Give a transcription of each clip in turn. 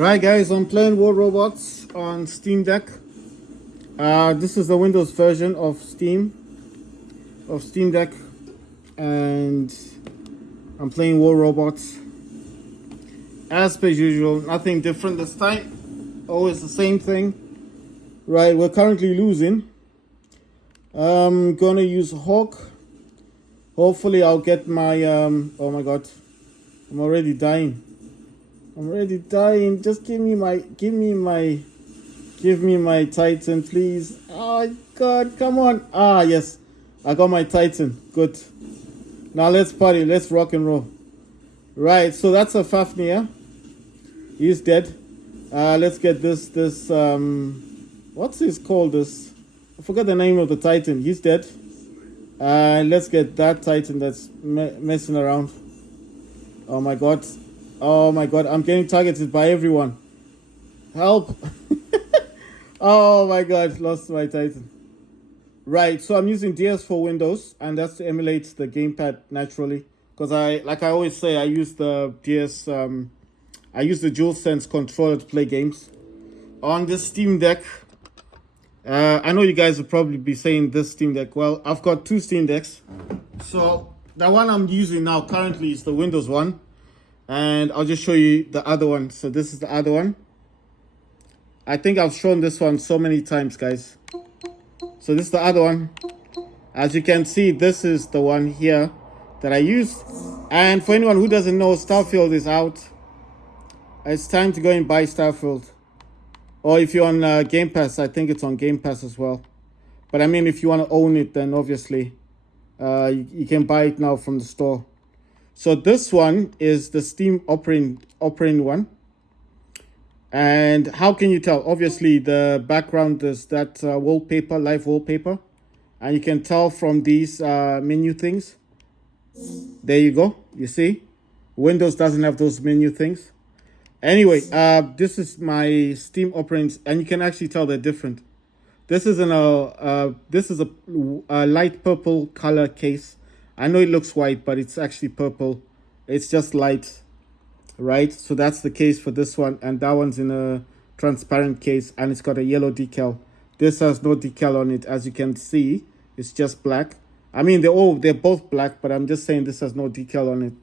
Right, guys, I'm playing War Robots on Steam Deck. This is the Windows version of Steam Deck, and I'm playing War Robots as per usual. Nothing different this time. Always the same thing. Right, we're currently losing. I'm gonna use Hawk. Hopefully, I'll get my Oh my God, I'm already dying. Just give me my Titan, please. Oh God, come on. Ah, yes, I got my Titan. Good. Now let's party. Let's rock and roll. Right. So that's a Fafnir. He's dead. Let's get this. What's this called? This. I forgot the name of the Titan. He's dead. Let's get that Titan that's messing around. Oh my God. Oh my God, I'm getting targeted by everyone. Help. Oh my God, lost my Titan. Right, so I'm using DS for Windows, and that's to emulate the gamepad naturally. Because like I always say, I use the DS, I use the DualSense controller to play games. On this Steam Deck, I know you guys will probably be saying this Steam Deck. Well, I've got two Steam Decks. So the one I'm using now currently is the Windows one. And I'll just show you the other one. So this is the other one. I think I've shown this one so many times, guys. So this is the other one. As you can see, this is the one here that I use. And for anyone who doesn't know, Starfield is out. It's time to go and buy Starfield. Or if you're on Game Pass, I think it's on Game Pass as well. But I mean, if you want to own it, then obviously you can buy it now from the store. So this one is the Steam operating one. And how can you tell? Obviously, the background is that wallpaper, live wallpaper. And you can tell from these menu things. There you go. You see? Windows doesn't have those menu things. Anyway, this is my Steam operating, and you can actually tell they're different. This is a light purple color case. I know it looks white, but it's actually purple. It's just light, right? So that's the case for this one. And that one's in a transparent case, and it's got a yellow decal. This has no decal on it. As you can see, it's just black. I mean, they're both black, but I'm just saying this has no decal on it.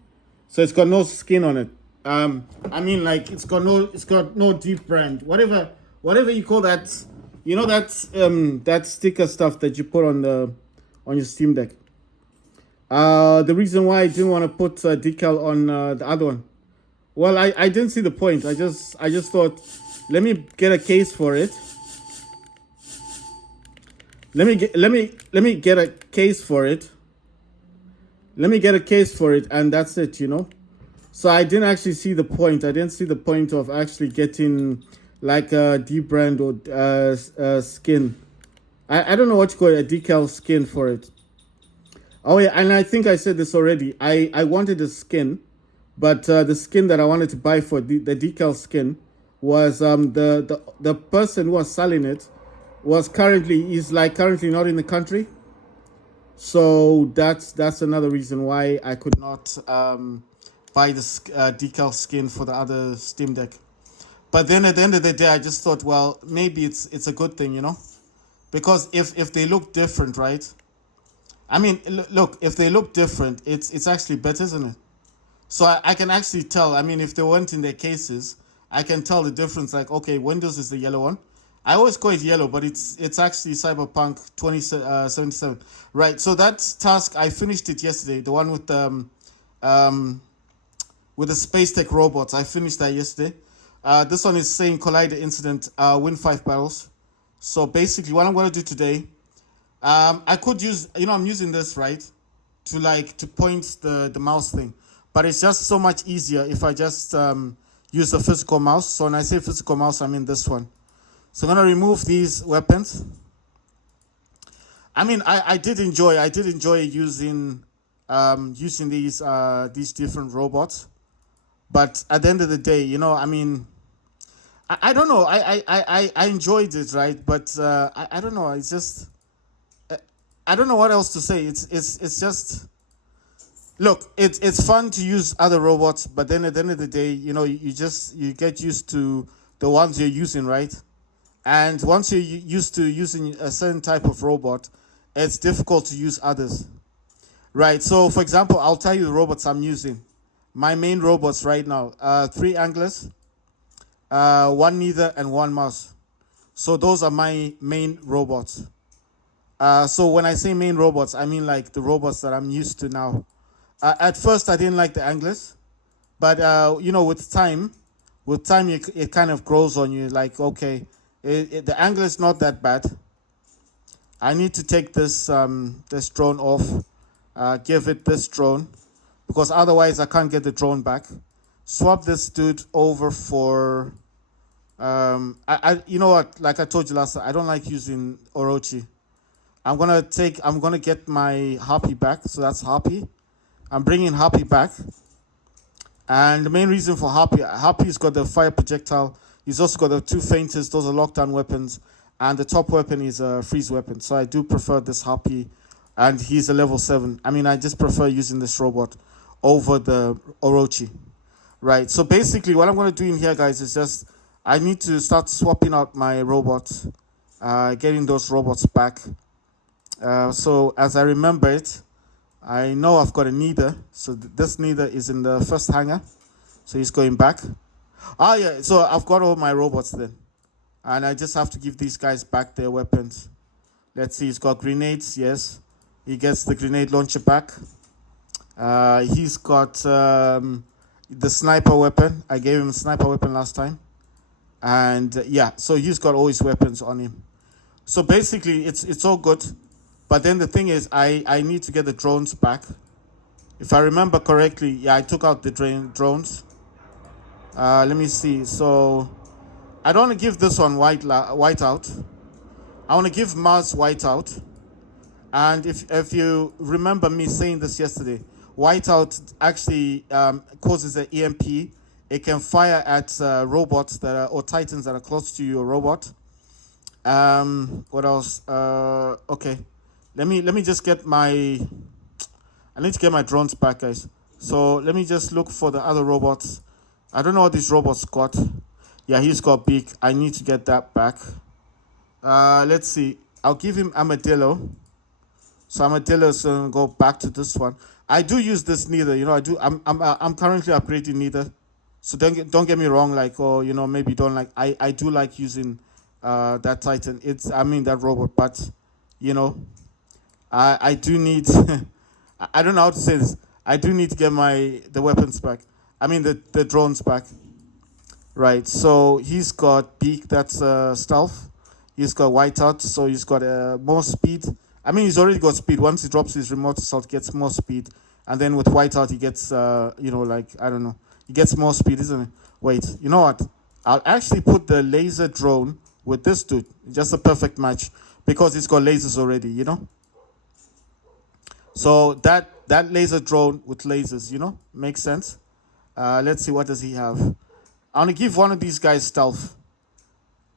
So it's got no skin on it. I mean, like, it's got no deep brand. Whatever you call that, you know, that sticker stuff that you put on your Steam Deck. The reason why I didn't want to put decal on the other one, well, I didn't see the point. I just thought, let me get a case for it. Let me get a case for it. Let me get a case for it, and that's it, you know. So I didn't actually see the point. I didn't see the point of actually getting like a deep brand or skin. I don't know what you call it, a decal skin for it. Oh yeah, and I think I said this already. I wanted a skin, but the skin that I wanted to buy for the decal skin was the person who was selling it is currently not in the country. So that's another reason why I could not buy the decal skin for the other Steam Deck. But then at the end of the day, I just thought, well, maybe it's a good thing, you know, because if they look different, right? I mean, look, if they look different, it's actually better, isn't it? So I can actually tell. I mean, if they weren't in their cases, I can tell the difference. Like, okay, Windows is the yellow one. I always call it yellow, but it's actually Cyberpunk 2077. Right, so that task, I finished it yesterday. The one with the Space Tech robots. I finished that yesterday. This one is saying Collider Incident, win 5 battles. So basically, what I'm going to do today, I could use, I'm using this, right, to point the mouse thing. But it's just so much easier if I just use the physical mouse. So when I say physical mouse, I mean this one. So I'm going to remove these weapons. I mean, I did enjoy using these different robots. But at the end of the day, I mean, I don't know. I enjoyed it, right? But I don't know. It's just, I don't know what else to say. It's just, Look, it's fun to use other robots, but then at the end of the day, you know, you get used to the ones you're using, right? And once you're used to using a certain type of robot, it's difficult to use others, right? So, for example, I'll tell you the robots I'm using. My main robots right now: three anglers, one neither, and one mouse. So those are my main robots. So when I say main robots, I mean like the robots that I'm used to now. At first, I didn't like the anglers, but you know, with time, it kind of grows on you. Like, okay, the angle is not that bad. I need to take this drone off, give it this drone, because otherwise I can't get the drone back. Swap this dude over for you know what? Like I told you last time, I don't like using Orochi. I'm gonna get my Harpy back. So that's Harpy. I'm bringing Harpy back. And the main reason for Harpy's got the fire projectile. He's also got the two fainters. Those are lockdown weapons. And the top weapon is a freeze weapon. So I do prefer this Harpy. And he's a level 7. I mean, I just prefer using this robot over the Orochi. Right. So basically, what I'm going to do in here, guys, is just I need to start swapping out my robots. Getting those robots back. So as I remember it, I know I've got a neither. So this neither is in the first hangar. So he's going back. Ah, yeah. So I've got all my robots then. And I just have to give these guys back their weapons. Let's see. He's got grenades. Yes. He gets the grenade launcher back. He's got the sniper weapon. I gave him a sniper weapon last time. And yeah, so he's got all his weapons on him. So basically, it's all good. But then the thing is, I need to get the drones back. If I remember correctly, yeah, I took out the drones. Let me see. So I don't want to give this one white out. I want to give Mars white out. And if you remember me saying this yesterday, whiteout actually causes an EMP. It can fire at robots or titans that are close to your robot. What else? Okay. Let me just get I need to get my drones back, guys. So let me just look for the other robots. I don't know what this robot's got. Yeah, he's got beak. I need to get that back. Let's see. I'll give him Armadillo. So Armadillo's gonna go back to this one. I do use this neither. You know, I do. I'm currently upgrading neither. So don't get me wrong. Like, or you know, maybe don't like. I do like using that Titan. I mean that robot, but you know. I do need I don't know how to say this. I do need to get the weapons back. I mean the drones back. Right. So he's got beak, that's stealth. He's got whiteout, so he's got more speed. I mean he's already got speed. Once he drops his remote assault, he gets more speed. And then with whiteout he gets you know, like I don't know. He gets more speed, isn't it? Wait, you know what? I'll actually put the laser drone with this dude. Just a perfect match. Because he's got lasers already, you know? So that laser drone with lasers, you know, makes sense. Let's see, what does he have? I want to give one of these guys stealth.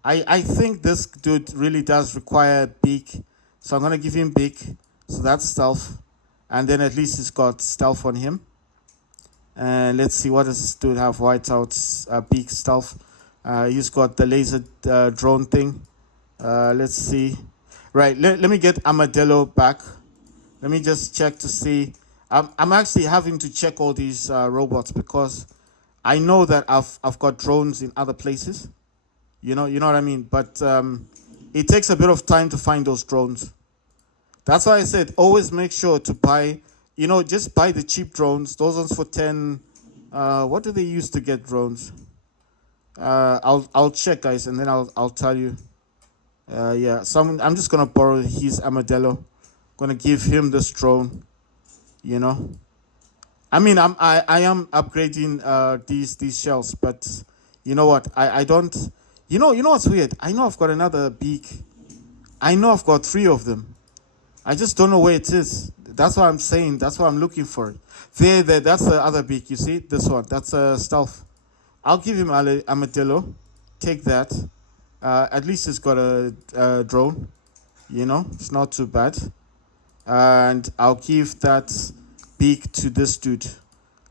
I think this dude really does require beak, so I'm gonna give him beak. So that's stealth, and then at least he's got stealth on him. And let's see, what does this dude have? Whiteout, beak, stealth. He's got the laser drone thing. Let's see. Right, let me get Armadillo back. Let me just check to see. I'm actually having to check all these robots because I know that I've got drones in other places. You know what I mean? But it takes a bit of time to find those drones. That's why I said always make sure to buy, you know, just buy the cheap drones. Those ones for 10. What do they use to get drones? I'll check, guys, and then I'll tell you. Yeah, so I'm just gonna borrow his Armadillo. Gonna give him this drone, you know. I mean, I am upgrading these shells, but you know what? I don't. You know what's weird? I know I've got another beak. I know I've got 3 of them. I just don't know where it is. That's what I'm saying. That's what I'm looking for. There. That's the other beak. You see this one? That's stealth. I'll give him Armadillo. Take that. At least it's got a drone. You know, it's not too bad. And I'll give that beak to this dude.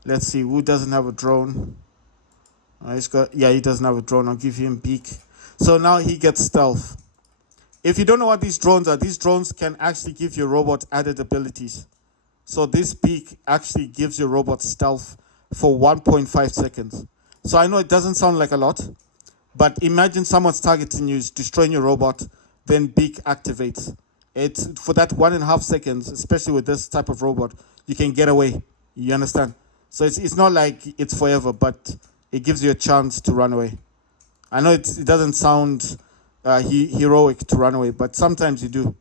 Let's see who doesn't have a drone. He doesn't have a drone. I'll give him beak. So now he gets stealth. If you don't know what these drones can actually give your robot added abilities. So this beak actually gives your robot stealth for 1.5 seconds. So I know it doesn't sound like a lot, but imagine someone's targeting you, destroying your robot, then beak activates. It's for that 1.5 seconds, especially with this type of robot, you can get away. You understand? So it's not like it's forever, but it gives you a chance to run away. I know it doesn't sound heroic to run away, but sometimes you do.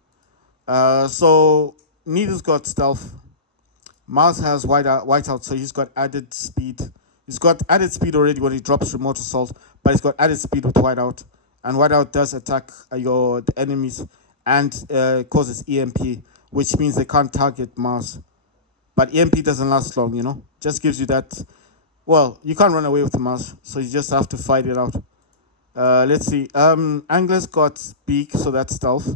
So Needle's got stealth. Mars has whiteout, so he's got added speed. He's got added speed already when he drops remote assault, but he's got added speed with whiteout. And whiteout does attack the enemies and causes EMP, which means they can't target Mars. But EMP doesn't last long, you know? Just gives you that. Well, you can't run away with the Mars, so you just have to fight it out. Let's see. Angler's got beak, so that's stealth.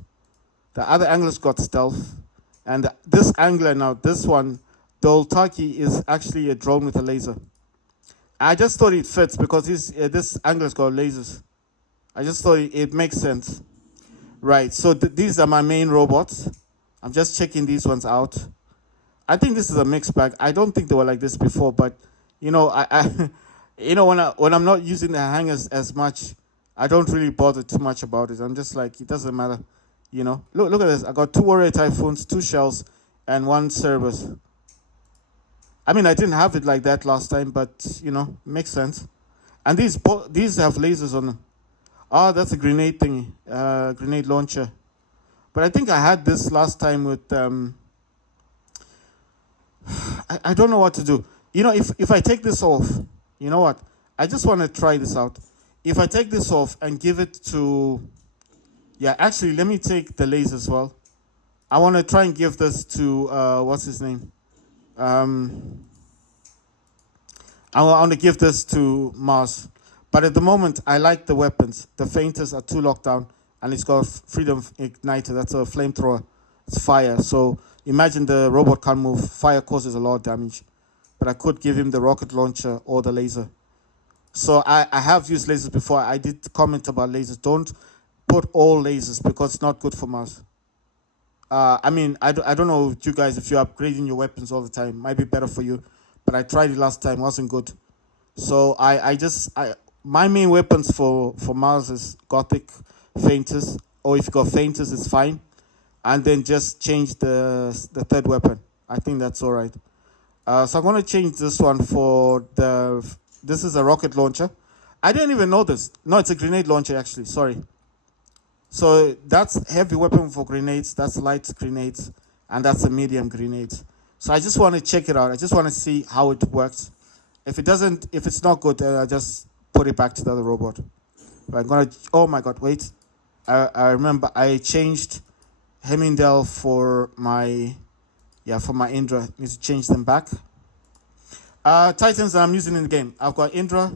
The other angler's got stealth. And this angler now, this one, the Oltaki is actually a drone with a laser. I just thought it fits because this angler's got lasers. I just thought it makes sense. Right, so these are my main robots. I'm just checking these ones out. I think this is a mixed bag. I don't think they were like this before, but you know, I when I'm not using the hangers as much, I don't really bother too much about it. I'm just like, it doesn't matter, you know. Look at this. I got 2 Warrior Typhoons, 2 Shells, and 1 Cerberus. I mean, I didn't have it like that last time, but you know, makes sense. And these have lasers on them. Oh, that's a grenade thingy, grenade launcher. But I think I had this last time with I don't know what to do. You know, if I take this off, you know what? I just want to try this out. If I take this off and give it to, actually, let me take the laser as well. I want to try and give this to, what's his name? I want to give this to Mars. But at the moment, I like the weapons. The Fainters are 2 lockdown, and it's got Freedom Igniter. That's a flamethrower. It's fire. So imagine the robot can't move. Fire causes a lot of damage. But I could give him the rocket launcher or the laser. So I have used lasers before. I did comment about lasers. Don't put all lasers because it's not good for Mars. I mean, I don't know you guys, if you're upgrading your weapons all the time, might be better for you. But I tried it last time, wasn't good. So my main weapons for Mars is Gothic, Fainters, or if you got Fainters, it's fine. And then just change the third weapon. I think that's all right. So I'm going to change this one for this is a rocket launcher. I didn't even know this. No, it's a grenade launcher actually, sorry. So that's heavy weapon for grenades, that's light grenades, and that's a medium grenades. So I just want to check it out. I just want to see how it works. If it's not good, I just put it back to the other robot. But oh my God, wait. I remember I changed Hemmingdale for my Indra. Need to change them back. Titans that I'm using in the game. I've got Indra,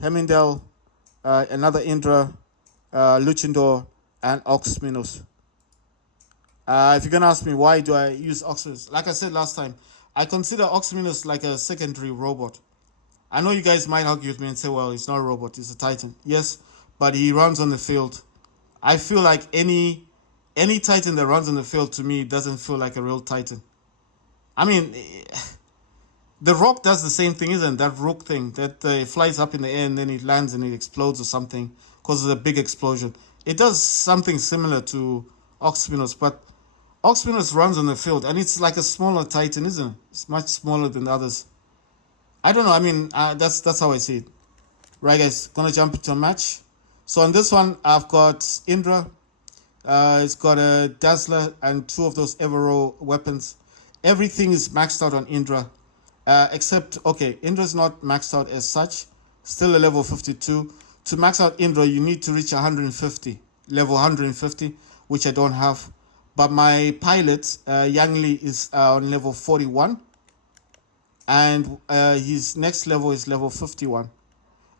Hemmingdale, another Indra, Luchindor, and Oxminus. If you're gonna ask me why do I use Oxminus, like I said last time, I consider Oxminus like a secondary robot. I know you guys might argue with me and say, well, it's not a robot, it's a Titan. Yes, but he runs on the field. I feel like any Titan that runs on the field to me doesn't feel like a real Titan. I mean, the Rock does the same thing, isn't it? That Rook thing that flies up in the air and then it lands and it explodes or something, causes a big explosion. It does something similar to Oxminus, but Oxminus runs on the field and it's like a smaller Titan, isn't it? It's much smaller than the others. I don't know. I mean, that's how I see it. Right, guys, gonna jump into a match. So on this one, I've got Indra. It's got a Dazzler and 2 of those Evero weapons. Everything is maxed out on Indra. Except, okay, Indra's not maxed out as such. Still a level 52. To max out Indra, you need to reach 150. Level 150, which I don't have. But my pilot, Yang Li, is on level 41. And his next level is level 51.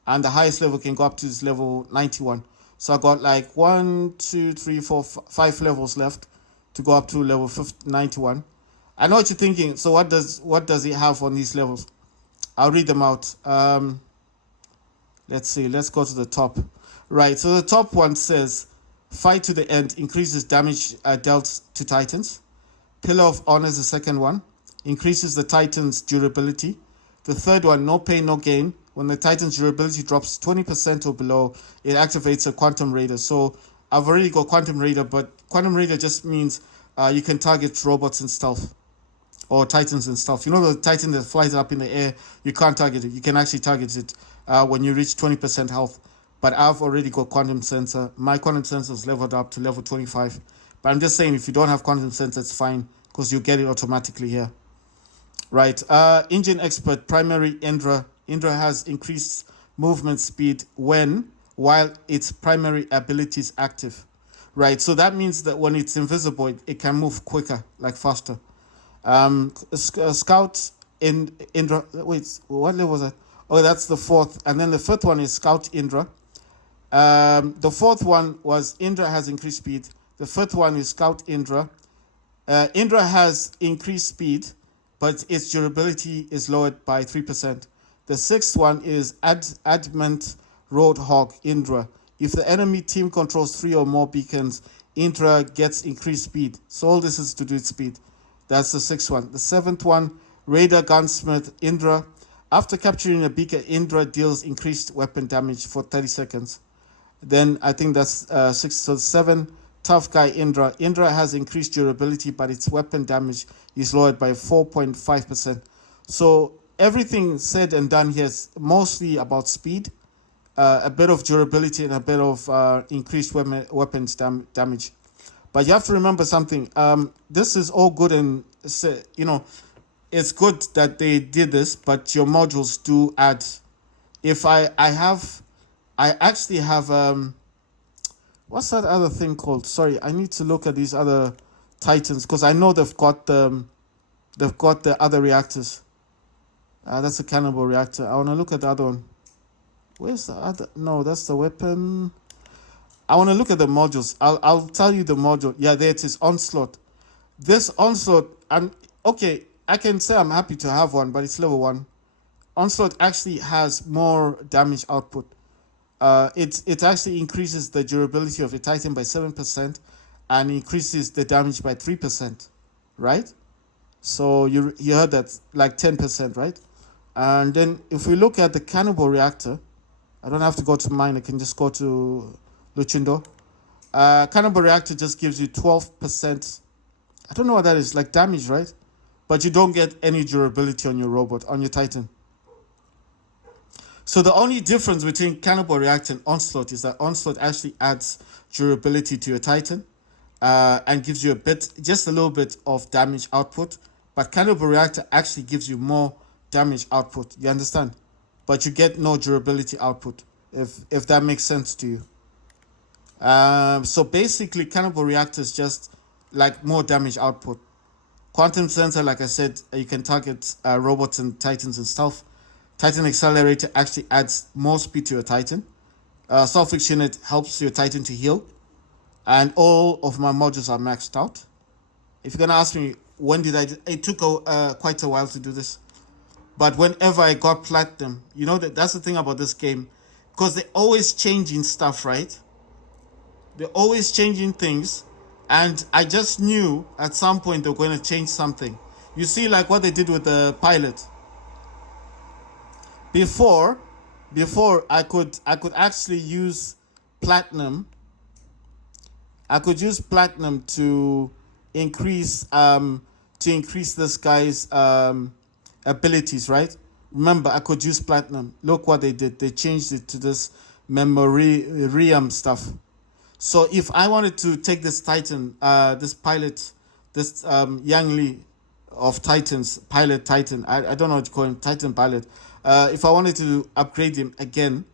And the highest level can go up to his level 91. So I got like 1, 2, 3, 4, 5 levels left to go up to level 91. I know what you're thinking. So what does it have on these levels? I'll read them out. Let's see. Let's go to the top. Right. So the top one says, fight to the end, increases damage dealt to Titans. Pillar of Honor is the second one, increases the Titan's durability. The third one, no pain, no gain. When the Titan's durability drops 20% or below, it activates a Quantum Raider. So I've already got Quantum Raider, but Quantum Raider just means you can target robots and stealth, or Titans and stuff. You know the Titan that flies up in the air, you can't target it. You can actually target it when you reach 20% health. But I've already got Quantum Sensor. My Quantum Sensor is leveled up to level 25. But I'm just saying, if you don't have Quantum Sensor, it's fine, because you get it automatically here. Right. Engine Expert, primary Indra. Indra has increased movement speed while its primary ability is active. Right. So that means that when it's invisible, it can move quicker, like faster. Scout in Indra. Wait, what level was that? Oh, that's the fourth. And then the fifth one is Scout Indra. The fourth one was Indra has increased speed. The fifth one is Scout Indra. Indra has increased speed, but its durability is lowered by 3%. The sixth one is Adamant Roadhog Indra. If the enemy team controls 3 or more beacons, Indra gets increased speed. So all this is to do with speed. That's the sixth one. The seventh one, Raider Gunsmith Indra. After capturing a beacon, Indra deals increased weapon damage for 30 seconds. Then I think that's 6. So 7, Tough Guy Indra. Indra has increased durability, but its weapon damage is lowered by 4.5%. So everything said and done here is mostly about speed, a bit of durability, and a bit of increased weapons damage. But you have to remember something. This is all good, and it's good that they did this, but your modules do add. If I actually have what's that other thing called? Sorry, I need to look at these other Titans, because I know they've got the other reactors. That's a cannibal reactor. I want to look at the other one. Where's the other? No, that's the weapon. I want to look at the modules. I'll tell you the module. Yeah, there it is. Onslaught. This Onslaught, and okay, I can say I'm happy to have one, but it's level 1. Onslaught actually has more damage output. It actually increases the durability of a Titan by 7% and increases the damage by 3%, right? So you heard that, like 10%, right? And then if we look at the Cannibal Reactor, I don't have to go to mine, I can just go to Luchindo. Cannibal Reactor just gives you 12%. I don't know what that is, like damage, right? But you don't get any durability on your robot, on your Titan. So the only difference between Cannibal Reactor and Onslaught is that Onslaught actually adds durability to your Titan and gives you just a little bit of damage output. But Cannibal Reactor actually gives you more damage output. You understand? But you get no durability output, if that makes sense to you. So basically, Cannibal Reactor is just like more damage output. Quantum Sensor, like I said, you can target robots and Titans and stuff. Titan Accelerator actually adds more speed to your Titan. Self-Fix Unit helps your Titan to heal. And all of my modules are maxed out. If you're going to ask me, when did I do it? Took quite a while to do this. But whenever I got Platinum, you know, that's the thing about this game. Because they're always changing stuff, right? They're always changing things. And I just knew at some point they're going to change something. You see, like what they did with the pilot. Before I could actually use platinum. I could use platinum to increase this guy's abilities, right? Remember, I could use platinum. Look what they did. They changed it to this memoriam stuff. So if I wanted to take this Titan, this pilot, this Yang Li of Titans, pilot Titan, I don't know what to call him, Titan pilot. If I wanted to upgrade him again,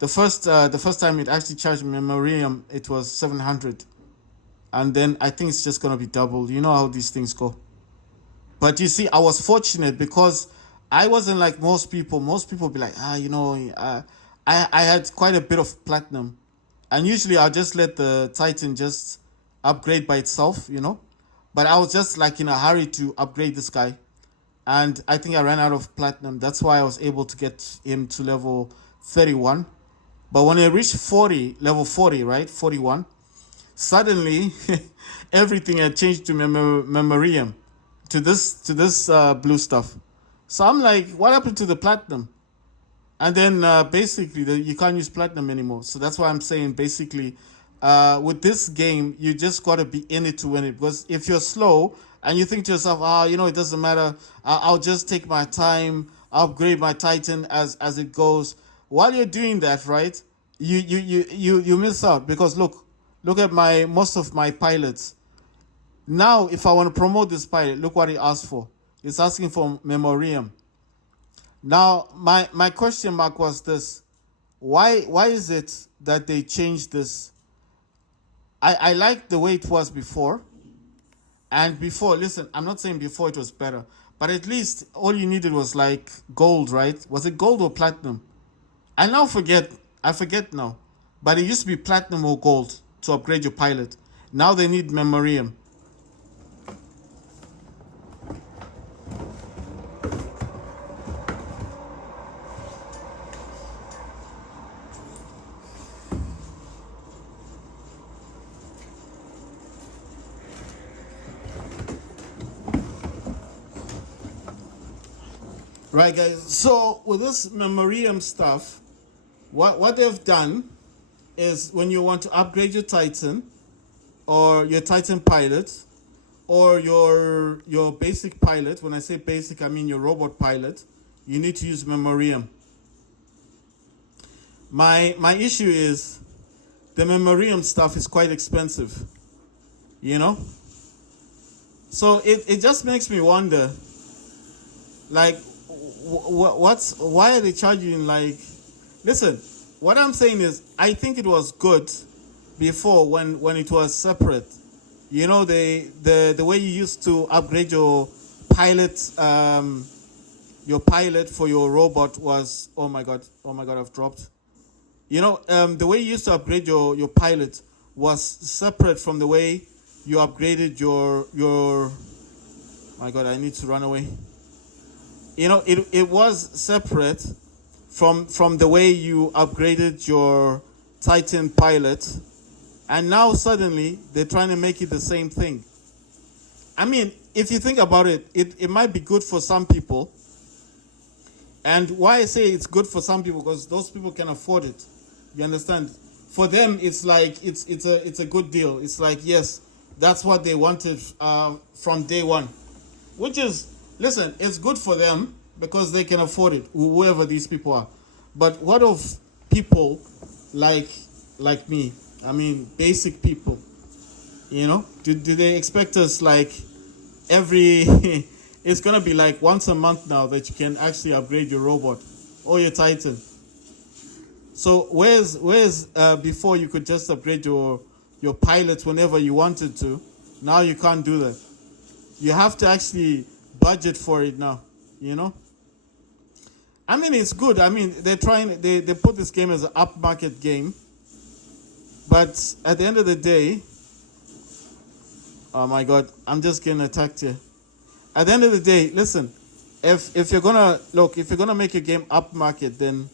the first time it actually charged memoriam, it was 700. And then I think it's just going to be double. You know how these things go. But you see, I was fortunate because I wasn't like most people. Most people be like, I had quite a bit of platinum. And usually I'll just let the Titan just upgrade by itself, you know. But I was just like in a hurry to upgrade this guy, and I think I ran out of platinum. That's why I was able to get him to level 31. But when I reached 40, level 40, right, 41, suddenly everything had changed to memoriam, to this blue stuff. So I'm like, what happened to the platinum? And then basically you can't use platinum anymore. So that's why I'm saying basically with this game you just got to be in it to win it, because if you're slow and you think to yourself, it doesn't matter, I'll just take my time, upgrade my Titan as it goes. While you're doing that, right, you miss out, because look at my most of my pilots. Now if I want to promote this pilot, look what he asked for. It's asking for memoriam. Now, my question mark was this: why is it that they changed this? I like the way it was before, and before, listen, I'm not saying before it was better, but at least all you needed was like gold, right? Was it gold or platinum? I forget now, but it used to be platinum or gold to upgrade your pilot. Now they need memoriam. Right, guys. So with this memoriam stuff, what they've done is when you want to upgrade your Titan or your Titan pilot or your basic pilot, when I say basic, I mean your robot pilot, you need to use memoriam. My issue is the memoriam stuff is quite expensive, you know? So it just makes me wonder, like, why are they charging, like, listen, what I'm saying is I think it was good before when it was separate. You know, the way you used to upgrade your pilot for your robot was, oh my god, I've dropped. You know, the way you used to upgrade your pilot was separate from the way you upgraded your my god, I need to run away. You know, it was separate from the way you upgraded your Titan pilot, and now suddenly they're trying to make it the same thing. I mean, if you think about it, it might be good for some people. And why I say it's good for some people, because those people can afford it. You understand? For them, it's like it's a good deal. It's like, yes, that's what they wanted from day one. Which is, listen, it's good for them because they can afford it, whoever these people are. But what of people like me? I mean, basic people. You know, do they expect us like every? It's gonna be like once a month now that you can actually upgrade your robot or your Titan. So where's before you could just upgrade your pilot whenever you wanted to? Now you can't do that. You have to actually budget for it now. You know. I mean, it's good. I mean, they put this game as an upmarket game. But at the end of the day, oh my god, I'm just getting attacked here. At the end of the day, listen, if you're gonna make a game upmarket, then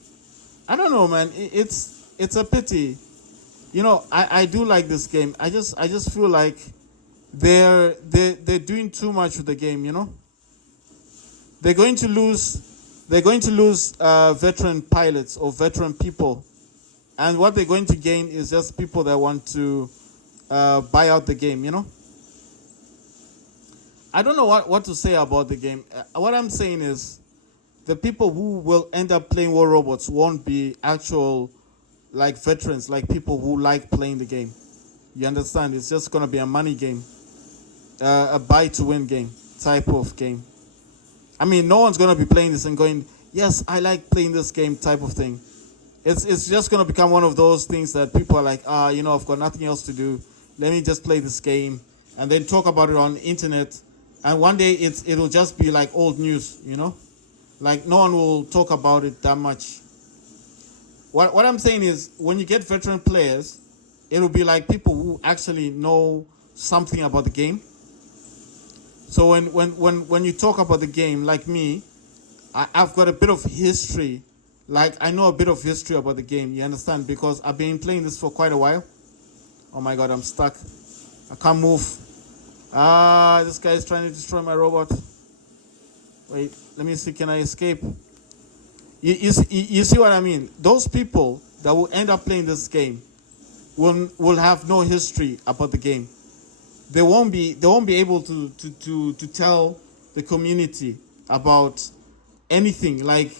I don't know, man. It's a pity. You know, I do like this game. I just feel like they're doing too much with the game. You know, they're going to lose veteran pilots or veteran people, and what they're going to gain is just people that want to buy out the game. You know. I don't know what to say about the game. What I'm saying is the people who will end up playing War Robots won't be actual like veterans, like people who like playing the game. You understand? It's just going to be a money game, a buy to win game type of game. I mean, no one's going to be playing this and going, yes, I like playing this game type of thing. It's just going to become one of those things that people are like, I've got nothing else to do. Let me just play this game and then talk about it on the internet. And one day it'll just be like old news, you know? Like no one will talk about it that much. What I'm saying is when you get veteran players, it'll be like people who actually know something about the game. So when you talk about the game, like me, I've got a bit of history. Like, I know a bit of history about the game, you understand? Because I've been playing this for quite a while. Oh my god, I'm stuck. I can't move. This guy is trying to destroy my robot. Wait, let me see, can I escape? You see what I mean? Those people that will end up playing this game will have no history about the game. They won't be able to tell the community about anything, like,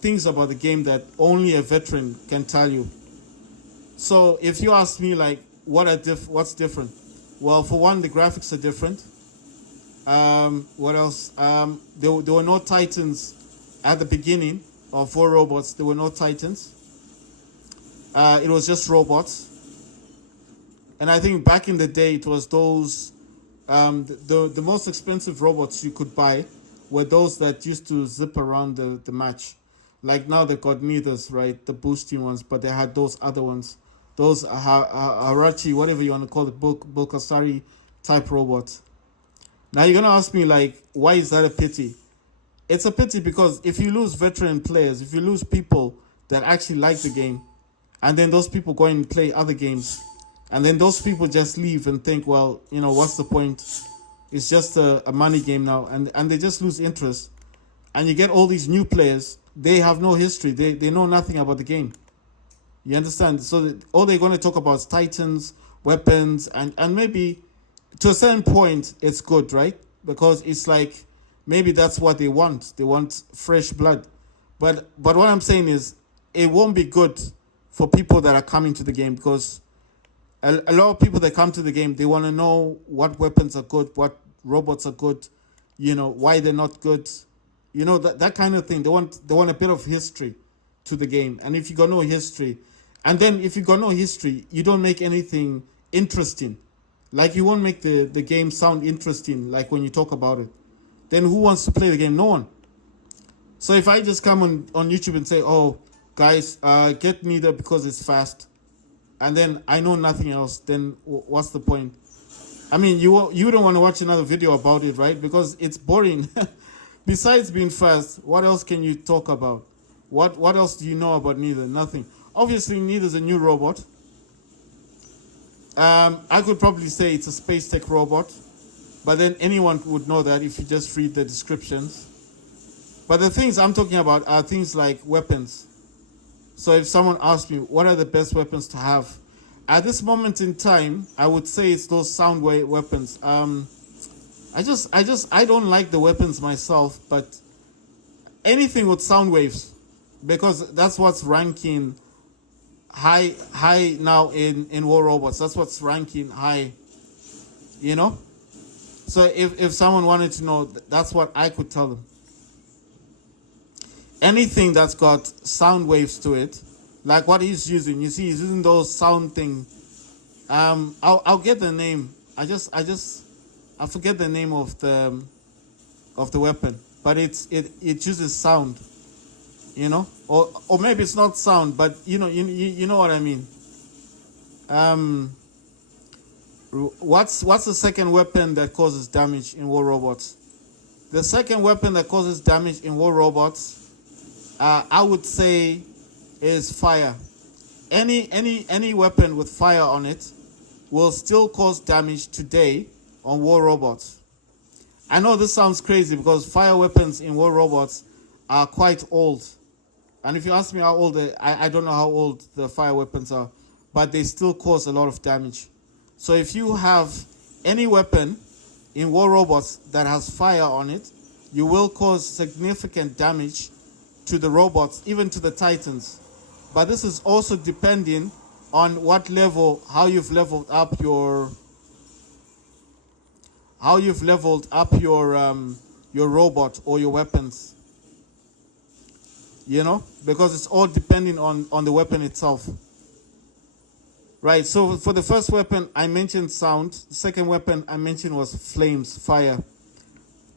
things about the game that only a veteran can tell you. So if you ask me, like, what's different? Well, for one, the graphics are different. What else? There were no Titans at the beginning of War Robots. There were no Titans. It was just robots. And I think back in the day, it was those, the most expensive robots you could buy were those that used to zip around the match. Like now they've got neithers, right? The boosting ones, but they had those other ones. Those Harachi, whatever you want to call it, Bulkasari type robots. Now you're going to ask me, like, why is that a pity? It's a pity because if you lose veteran players, if you lose people that actually like the game, and then those people go and play other games, and then those people just leave and think, well, what's the point? It's just a money game now. And they just lose interest. And you get all these new players. They have no history. They know nothing about the game. You understand? So all they're going to talk about is Titans, weapons, and maybe to a certain point, it's good, right? Because it's like, maybe that's what they want. They want fresh blood. But what I'm saying is, it won't be good for people that are coming to the game, because a lot of people that come to the game, they want to know what weapons are good, what robots are good, why they're not good, that kind of thing. They want a bit of history to the game. And if you got no history, you don't make anything interesting. Like, you won't make the game sound interesting, like when you talk about it. Then who wants to play the game? No one. So if I just come on YouTube and say, oh, guys, get Neither because it's fast, and then I know nothing else, then what's the point? I mean, you don't want to watch another video about it, right? Because it's boring. Besides being fast, what else can you talk about? What else do you know about Neither? Nothing. Obviously, Neither's a new robot. I could probably say it's a space tech robot, but then anyone would know that if you just read the descriptions. But the things I'm talking about are things like weapons. So if someone asks me, what are the best weapons to have? At this moment in time, I would say it's those Soundwave weapons. I don't like the weapons myself, but anything with sound waves, because that's what's ranking high now in War Robots. That's what's ranking high, So if someone wanted to know, that's what I could tell them. Anything that's got sound waves to it, like what he's using. You see, he's using those sound thing. I'll get the name. I forget the name of the weapon, but it uses sound, or maybe it's not sound, but you know what I mean. What's the second weapon that causes damage in War Robots? The second weapon that causes damage in War Robots, I would say, is fire. Any weapon with fire on it will still cause damage today on War Robots. I know this sounds crazy because fire weapons in War Robots are quite old. And if you ask me how old, I don't know how old the fire weapons are, but they still cause a lot of damage. So if you have any weapon in War Robots that has fire on it, you will cause significant damage to the robots, even to the Titans. But this is also depending on what level, how you've leveled up your robot or your weapons. Because it's all depending on the weapon itself. Right, so for the first weapon, I mentioned sound. The second weapon I mentioned was flames, fire.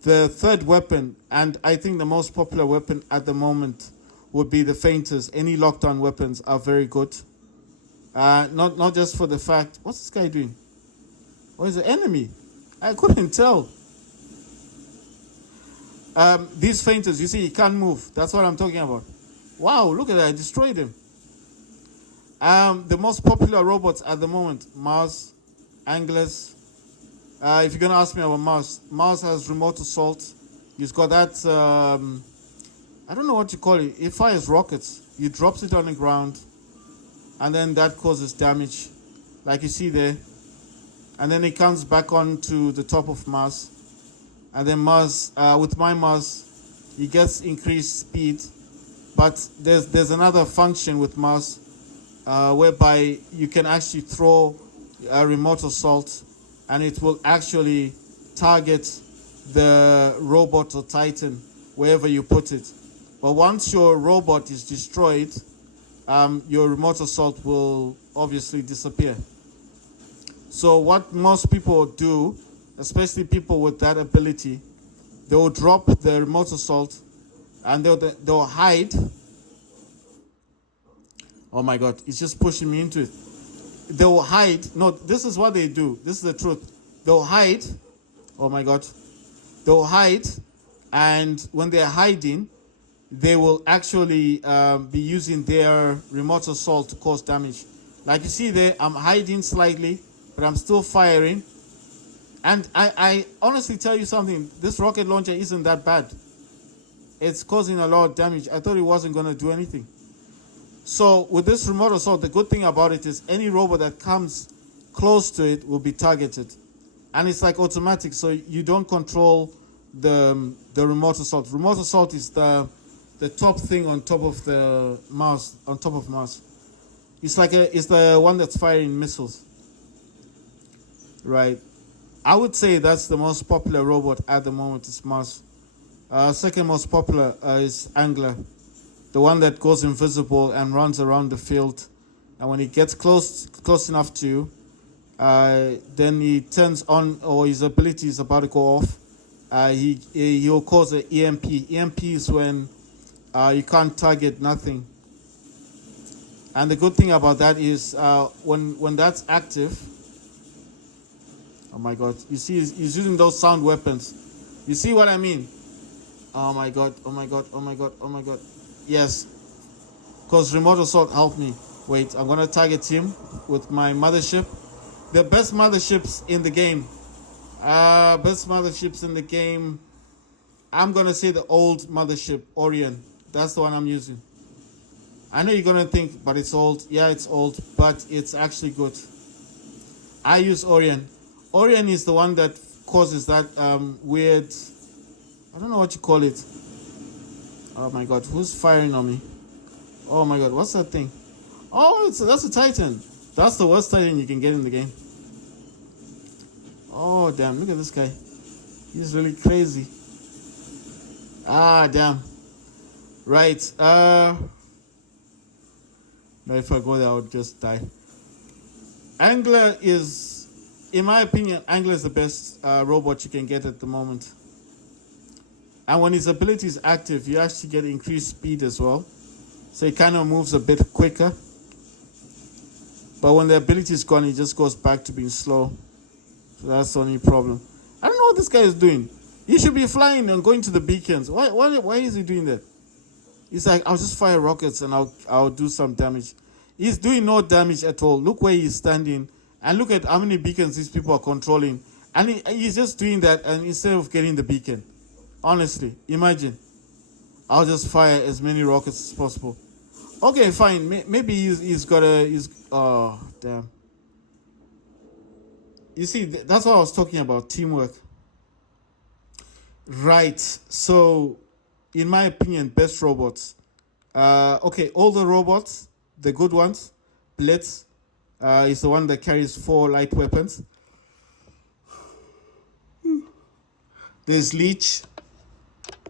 The third weapon, and I think the most popular weapon at the moment, would be the feinters. Any lockdown weapons are very good. Not just for the fact, what's this guy doing? Or is it enemy? I couldn't tell. These fainters, you see, he can't move. That's what I'm talking about. Wow, look at that. I destroyed him. The most popular robots at the moment, Mars, Anglers. If you're going to ask me about Mars, Mars has remote assault. He's got that, I don't know what you call it. It fires rockets. He drops it on the ground, and then that causes damage, like you see there. And then it comes back onto the top of Mars. And then Mars, with my Mars, he gets increased speed. But there's another function with Mars whereby you can actually throw a remote assault and it will actually target the robot or Titan wherever you put it. But once your robot is destroyed, your remote assault will obviously disappear. So what most people do, especially people with that ability, they will drop the remote assault and they'll hide. Oh my God, it's just pushing me into it. They will hide. No, this is what they do. This is the truth. They'll hide. Oh my God. They'll hide. And when they're hiding, they will actually be using their remote assault to cause damage. Like you see there, I'm hiding slightly, but I'm still firing. And I honestly tell you something, this rocket launcher isn't that bad. It's causing a lot of damage. I thought it wasn't going to do anything. So with this remote assault, the good thing about it is any robot that comes close to it will be targeted. And it's like automatic, so you don't control the remote assault. Remote assault is the top thing on top of the Mars, on top of Mars. It's the one that's firing missiles. Right. I would say that's the most popular robot at the moment is Mars. Second most popular is Angler, the one that goes invisible and runs around the field. And when he gets close enough to you, then he turns on, or his ability is about to go off. He'll cause an EMP. EMP is when you can't target nothing. And the good thing about that is when that's active. Oh my God! You see, he's using those sound weapons. You see what I mean? Oh my God! Oh my God! Oh my God! Oh my God! Yes, because remote assault helped me. Wait, I'm gonna target him with my mothership. The best motherships in the game. Best motherships in the game. I'm gonna say the old mothership, Orion. That's the one I'm using. I know you're gonna think, but it's old. Yeah, it's old, but it's actually good. I use Orion. Orion is the one that causes that weird, I don't know what you call it. Oh my God, who's firing on me? Oh my God, what's that thing? Oh, that's a Titan. That's the worst Titan you can get in the game. Oh damn, look at this guy. He's really crazy. Ah damn. Right. Now if I go there, I would just die. Angler is, in my opinion, Angler is the best robot you can get at the moment. And when his ability is active, you actually get increased speed as well. So he kind of moves a bit quicker. But when the ability is gone, he just goes back to being slow. So that's the only problem. I don't know what this guy is doing. He should be flying and going to the beacons. Why is he doing that? He's like, I'll just fire rockets and I'll do some damage. He's doing no damage at all. Look where he's standing. And look at how many beacons these people are controlling. And he's just doing that, and instead of getting the beacon. Honestly, imagine. I'll just fire as many rockets as possible. Okay, fine. Maybe he's got oh, damn. You see, that's what I was talking about, teamwork. Right. So, in my opinion, best robots. Okay, all the robots, the good ones, Blitz is the one that carries 4 light weapons. There's Leech.